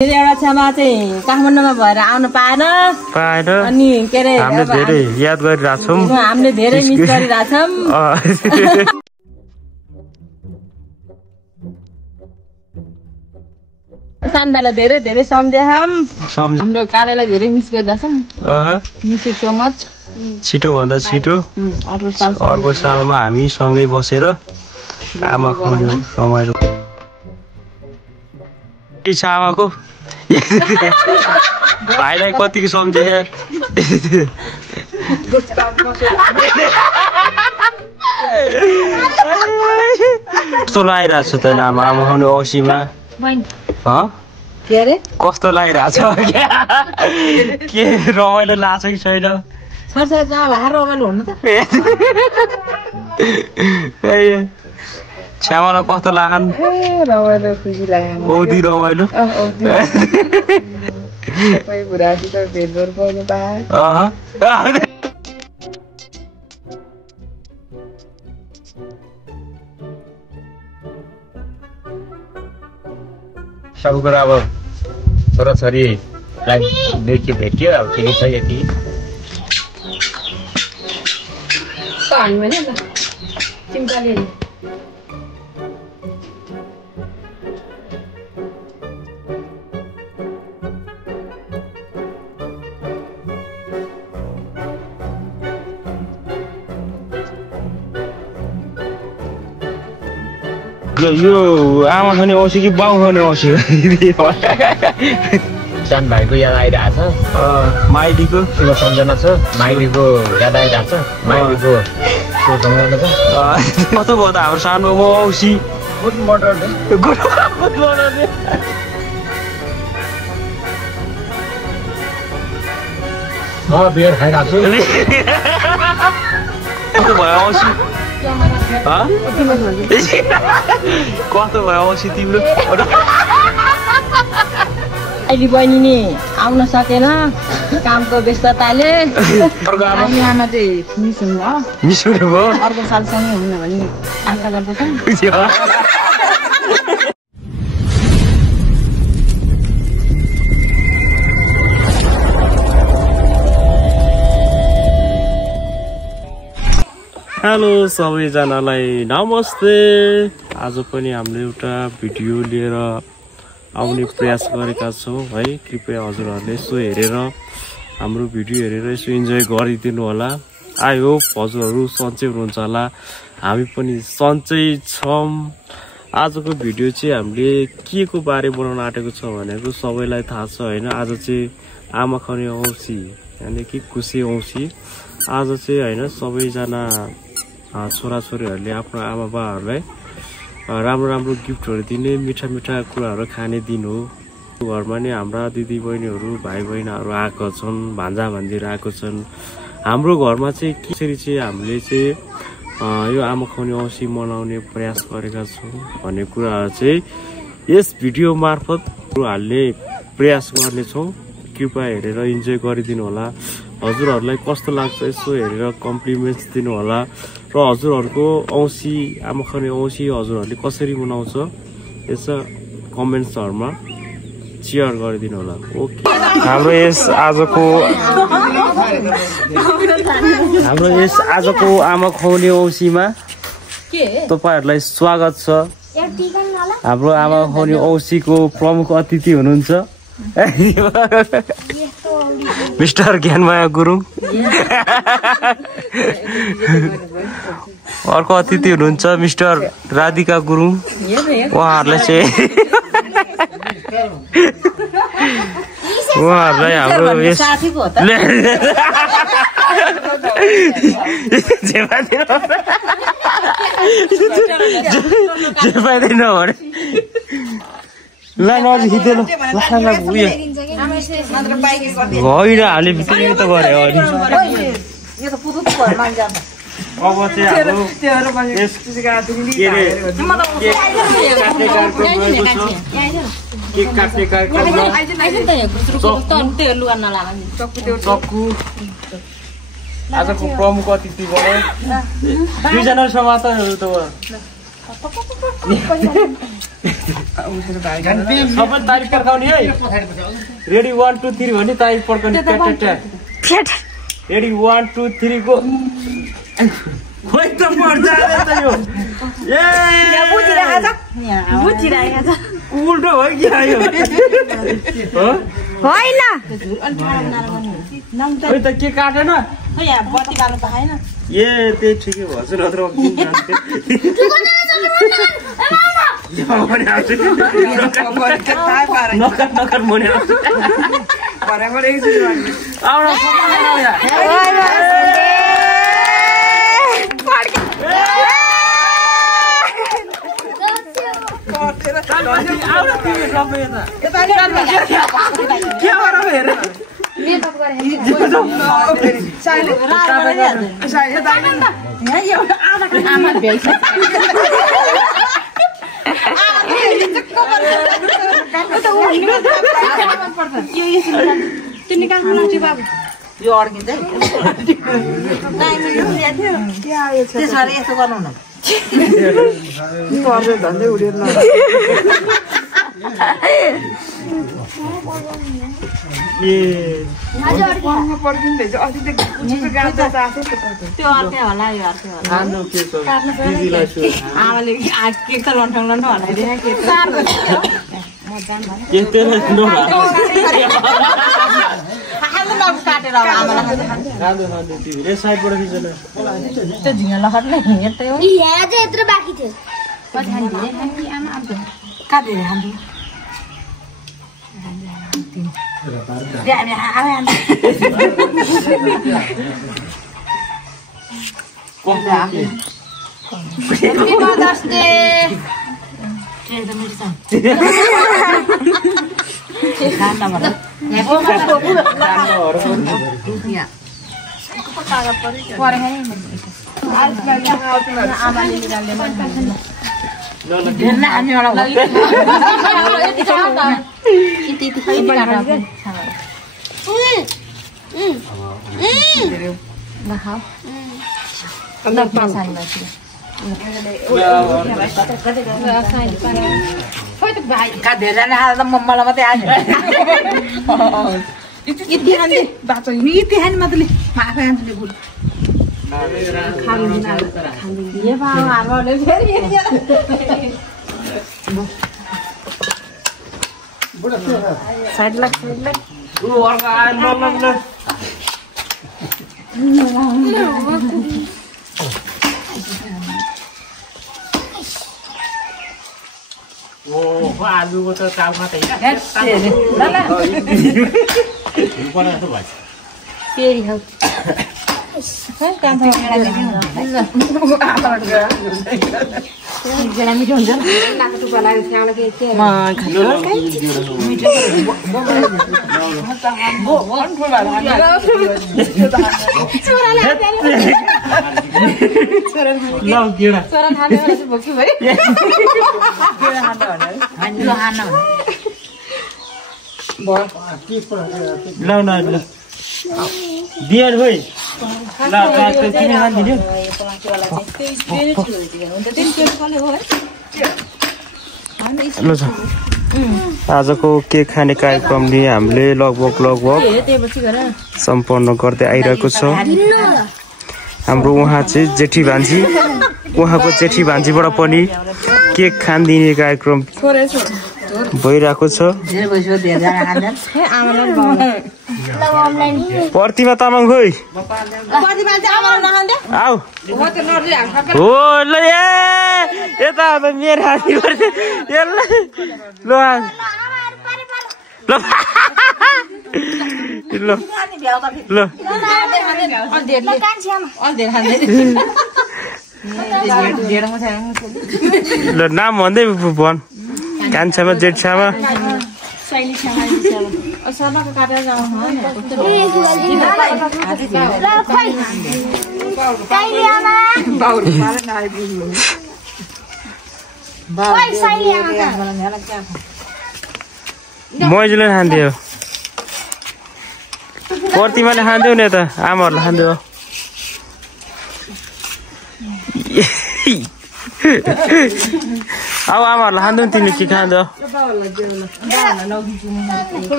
एउटा क्षमा चाहिँ काठमाडौँमा भएर आउन पाएन अनि के रे हामीले धेरै याद गरिराछौं हामीले धेरै मिस गरिराछौं सान्दालाई धेरै धेरै सम्झेछौं हाम्रो कार्यालय धेरै मिस गरिराछौं मिस यु सो मच छिटो भन्दा छिटो अर्को सालमा हामी सँगै बसेर आमा खुवाउने रमाइलो इच्छा आमाको भाइलाई कतिको सम्झे कस्तो लागिरहेको छ त आमा खुवाउने औसीमा कस्तो लागिरहेको छ के रमाइलो लाग्छ कि छैन श्यामलाई कस्तो लाग्यो रमाइलो खुसी लाग्यो औधी रमाइलो बुढासित भेटघाट पाउनु पाए सब कुरा अब छोराछोरीलाई देखि भेट्यो अब ठिकै छ यति यो आमा खाने औसी कि बाउ खाने औसी सानो भाइको याद आइरहेको छ माइलीको ठुलो सम्झना छ माइलीको याद आइरहेको छ माइलीको ठुलो सम्झना छ कस्तो भयो त हाम्रो सानो औसी गुड मटर बियर खाइरहेको छु कस्तो भयो औसी कस्तो भयो औसी तिम्रो अहिले बहिनी नि आउन सकेन कामको व्यस्तताले आमा चाहिँ मिस हुनुभयो अर्को सालसँगै हुनु भने आशा गर्दछौँ हेलो सबैजनालाई नमस्ते आज पनि हामीले एउटा भिडियो लिएर आउने प्रयास गरेका छौँ है कृपया हजुरहरूले यसो हेरेर हाम्रो भिडियो हेरेर यसो इन्जोय गरिदिनु होला आई होप हजुरहरू सन्चै हुनुहुन्छ होला हामी पनि सन्चै छौँ आजको भिडियो चाहिँ हामीले के को बारे बनाउन आँटेको छ भनेको सबैलाई थाहा छ होइन आज चाहिँ आमा खुवाउने औँसी यानि कि खुसी औँसी आज चाहिँ होइन सबैजना छोराछोरीहरूले आफ्नो आमा बाबाहरूलाई राम्रो राम्रो गिफ्टहरू दिने मिठा मिठा कुराहरू खाने दिन हो घरमा नि हाम्रा दिदी बहिनीहरू भाइ बहिनीहरू आएको छन् भान्जा भान्जीहरू आएको छन् हाम्रो घरमा चाहिँ कसरी चाहिँ हामीले चाहिँ यो आमा खुवाउने औँसी मनाउने प्रयास गरेका छौँ भन्ने कुराहरू चाहिँ यस भिडियो मार्फत हाल्ने प्रयास गर्नेछौँ कृपया हेरेर इन्जोय गरिदिनु होला हजुरहरूलाई कस्तो लाग्छ यसो हेरेर कम्प्लिमेन्ट्स दिनु होला र हजुरहरूको औँसी आमा खुवाउने औँसी हजुरहरूले कसरी मनाउँछ यसो कमेन्ट्सहरूमा सेयर गरिदिनु होला ओके हाम्रो यस आजको आमा खुवाउने औँसीमा तपाईहरुलाई स्वागत छ हाम्रो आमा खुवाउने औँसीको प्रमुख अतिथि हुनुहुन्छ मिस्टर ज्ञानमाया गुरुङ अर्को अतिथि हुनुहुन्छ मिस्टर राधिका गुरुङ उहाँहरूलाई चाहिँ उहाँहरूलाई हाम्रो होइन हाले भित्र त गरे अब चाहिँ आजको प्रमुख अतिथि भयो दुईजना समाज सबै तारिफ पड्काउने है रेडी 1 2 3 भन्ने तारिफ पड्काउने रेडी 1 2 3 गो खोइ त पर्छ त यो ए बुझिरहेको छ उल्टो हो कि आयो होइन खोइ त के काटेन यहाँ बत्ती बाल्नु त खाएन ए त्यही ठिकै भन्छ नत्र नकर मने यो अड्किन्छ त्यसरी यस्तो गर्नु न धन्दै उडेर त्यो अर्कै होला यो अर्कै होला आमाले केक त लन्ठङ लन्ठङ हल्लाइदिएन काटेर त्यो झिँगा लखट नै हेर्दै हो यत्रो बाँकी थियो काटेर खान्छु मलाई मात्रै आयो यति खाने बाँच्छ यति खाने मात्रै आफै खान्छु फुल साइड लाग आलुको त चाउ मात्रै मिठो हुन्छ बिहान भाइ आजको केक खाने कार्यक्रमले हामीले लगभग सम्पन्न गर्दै आइरहेको छ। हाम्रो उहाँ चाहिँ जेठी भान्जी, उहाँको जेठी भान्जीबाट पनि केक खानिदिने कार्यक्रम भइरहेको छ। प्रतिमा तामाङ खोइ आऊ हो ल यता मेरो हाती ल नाम भन्दै भन कान्छामा जेठछामा मैजले खान्थ्यो, प्रतिमाले खान्थ्यो नि त आमाहरूले खान्थ्यो। अब आमाहरूलाई खाँदैन तिमीले के खान्छ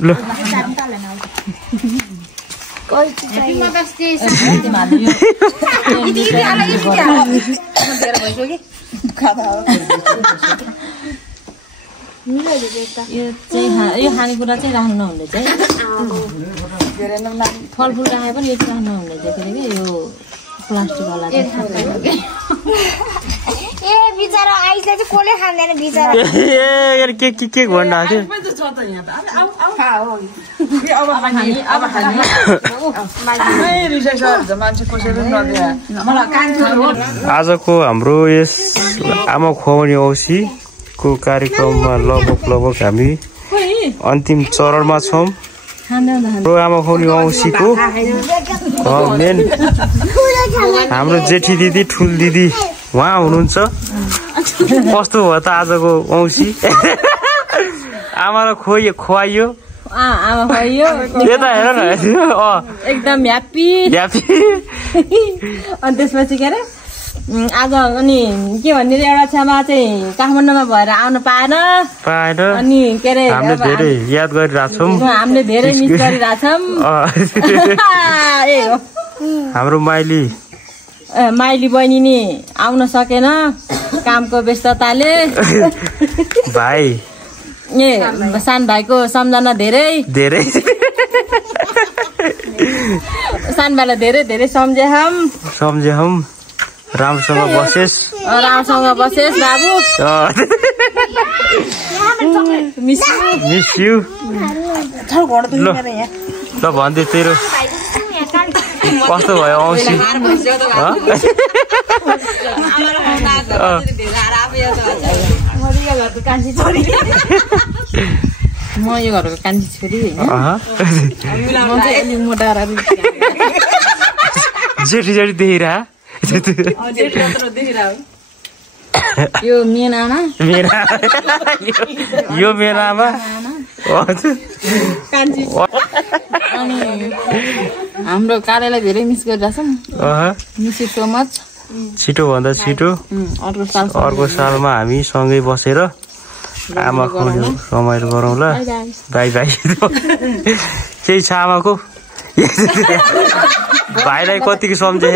ल यो खानेकुरा चाहिँ राख्नु नहुने चाहिँ फलफुल राखे पनि यो चाहिँ राख्नु नहुने चाहिँ किनकि यो प्लास्टिकवाला ए बिचारा आइसले चाहिँ कोले खाँदैन बिचारा ए के भन्नु आजको हाम्रो यस आमा खुवाउने औँसीको कार्यक्रममा लगभग हामी अन्तिम चरणमा छौँ हाम्रो आमा खुवाउने औँसीको मेन हाम्रो जेठी दिदी ठुल दिदी उहाँ हुनुहुन्छ कस्तो भयो त आजको औँसी आमालाई खुवाइयो यता हेर न एकदम ह्याप्पी अनि त्यसपछि के अरे आज अनि के भन्ने एउटा छामा चाहिँ काठमाडौँमा भएर आउन पाएन अनि के अरे हामीले धेरै याद गरिरहेछौँ हामीले धेरै मिस गरिरहेछौँ हाम्रो माइली बहिनी नि आउन सकेन कामको व्यस्तताले भाइ सानो भाइको सम्झना धेरै सानो भाइलाई धेरै सम्झेहौँ राम्रोसँग बसेस बाबु मिस यू ल भन्दै तेरो कस्तो भयो औँसी म यो घरको कान्छी छोरी जेठी देखिरह यो मेन आमा यो मेरो आमा अनि हाम्रो कार्यालय धेरै मिस गरिरहेछौँ मिस यु सो मच छिटो भन्दा छिटो अर्को सालमा हामी सँगै बसेर आमाको रमाइलो गरौँला बाई केही छ आमाको भाइलाई कतिको सम्झे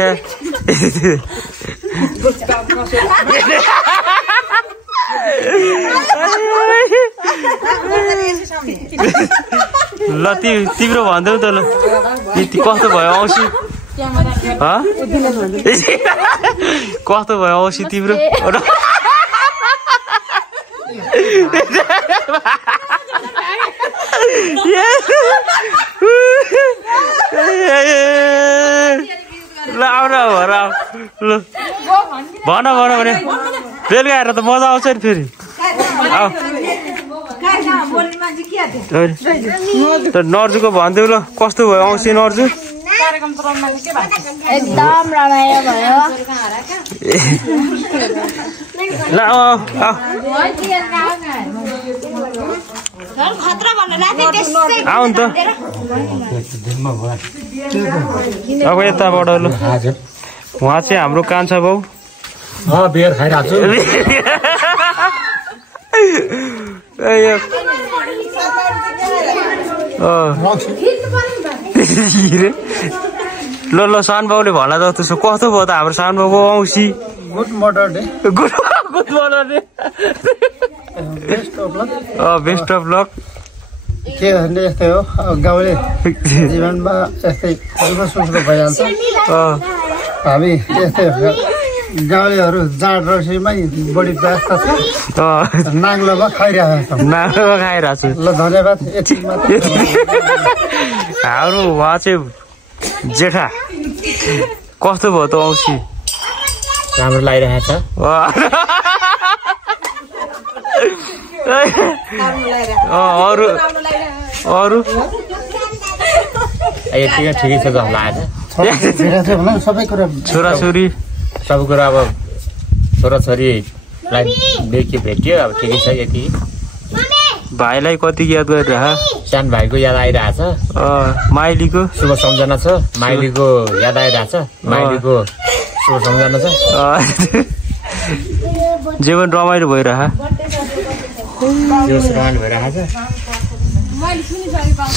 ल तिम्रो भन्देऊ त ल कस्तो भयो औँसी कस्तो भयो औँसी तिम्रो ल आउन ल भन भने बेलुका आएर त मजा आउँछ नि फेरि नर्जुको भनिदेऊ ल कस्तो भयो औँसी नर्जु एकदम रमाइलो भयो ल आऊ नि त अब यताबाट ल उहाँ चाहिँ हाम्रो कान्छा बाउ बियर खाइरहेको छु ल सानो बाउले भन्ला त त्यसो कस्तो भयो त हाम्रो सानो बाउको औँसी good mother day best of lock के भन्ने यस्तै हो गाउँले जीवनमा यस्तै सुस्रो भइहाल्छ हामी यस्तै गाउँलेहरू जाँड रक्सीमै बढी व्यस्त छ नाङ्लोमा खाइरहेको छु ल धन्यवाद यति हाम्रो उहाँ चाहिँ जेठा कस्तो भयो त औँसी राम्रो लागिरहेको छ अरू ठिकै छ जस्तो लाग्छ सबै कुरा छोराछोरी सबै कुरा अब छोराछोरीलाई भेट्यो अब ठिकै छ यति भाइलाई कति याद गरिरह सानो भाइको याद आइरहेछ माइलीको शुभ सम्झना छ माइलीको याद आइरहेछ माइलीको शुभ सम्झना छ जीवन रमाइलो भइरह रमाइलो भइरहेको छ मैले सुनिसकेको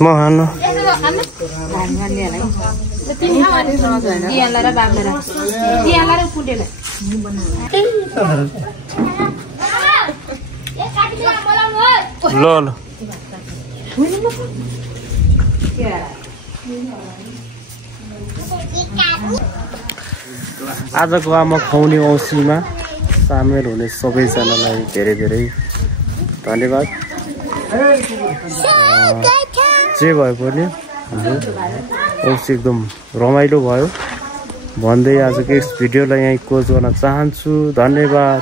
म खानु ल ल आजको आमा खुवाउने औँसीमा सामेल हुने सबैजनालाई धेरै धेरै धन्यवाद। जे भए पनि हाम्रो औँसी एकदम रमाइलो भयो भन्दै आजको यस भिडियोलाई यहीँ क्लोज गर्न चाहन्छु। धन्यवाद।